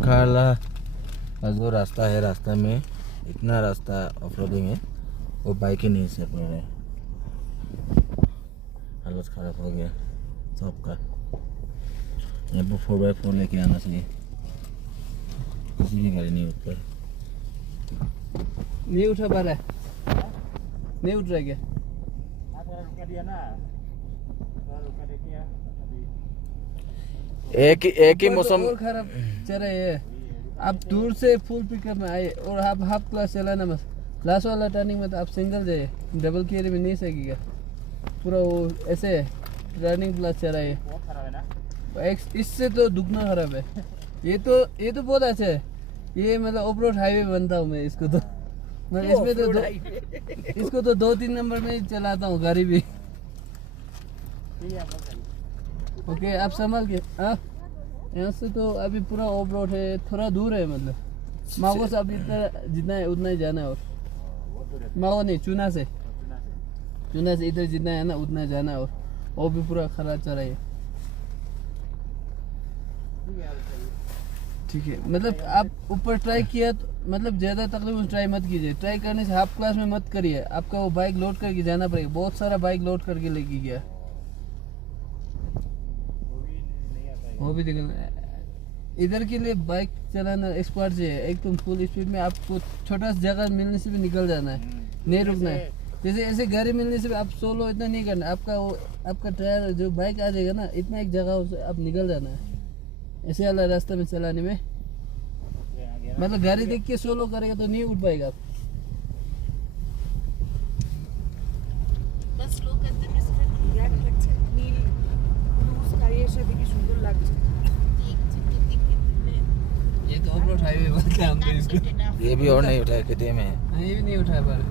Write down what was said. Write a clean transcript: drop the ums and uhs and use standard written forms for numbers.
कंखाला का जो रास्ता है, रास्ता में इतना रास्ता ऑफ रोडिंग है, वो बाइक ही नहीं से पड़ रहे, हालत ख़राब हो गया सबका। यहाँ पर 4x4 लेके आना चाहिए, किसी की गाड़ी नहीं उठ नहीं उठा पा रहा है, नहीं उठ रहा क्या? एक ही मौसम और खराब चल रहा है। आप दूर से फुल पिकअप में आए और आप हाफ क्लास चलाना मत, लास्ट वाला टर्निंग में तो आप सिंगल जाइए, डबल गियर में नहीं सकेगा, पूरा वो ऐसे टर्निंग प्लस चल रहा है। इससे तो दुगना खराब है। ये तो बहुत अच्छा है, ये मतलब ऑफ रोड हाईवे बनता हूँ मैं इसको, तो मैं इसमें तो इसको तो 2-3 नंबर में ही चलाता हूँ गाड़ी भी। ओके आप संभाल के। हाँ यहाँ से तो अभी पूरा ऑफ रोड है, थोड़ा दूर है, मतलब माओ से अभी इतना जितना है उतना ही जाना है, और माओ नहीं चुना से इधर जितना है ना उतना जाना है, और वो भी पूरा खराब चल रहा है। ठीक है, मतलब आप ऊपर ट्राई किया तो मतलब ज़्यादा तकलीफ ट्राई मत कीजिए, ट्राई करने से हाफ क्लास में मत करिए, आपका वो बाइक लोड करके जाना पड़ेगा, बहुत सारा बाइक लोड करके लेके गया, वो भी निकल। इधर के लिए बाइक चलाना एक्सपर्ट से है, एक तुम फुल स्पीड में आपको छोटा सा जगह मिलने से भी निकल जाना है, नहीं रुकना है। जैसे ऐसे गाड़ी मिलने से भी आप सोलो इतना नहीं करना, आपका टायर जो बाइक आ जाएगा ना, इतना एक जगह से आप निकल जाना है, ऐसे वाला रास्ते में चलाने में। मतलब गाड़ी देख के सोलो करेगा तो नहीं उठ पाएगा आप। बस लोग कहते हैं इसमें यार लगता है नील ब्लूज का ये शादी की सुंदर लग ये तो ऑफ रोड हाईवे बनता है, हम तो इसको ये भी और नहीं उठाया, कितने में है? ये भी नहीं उठा पा रहे।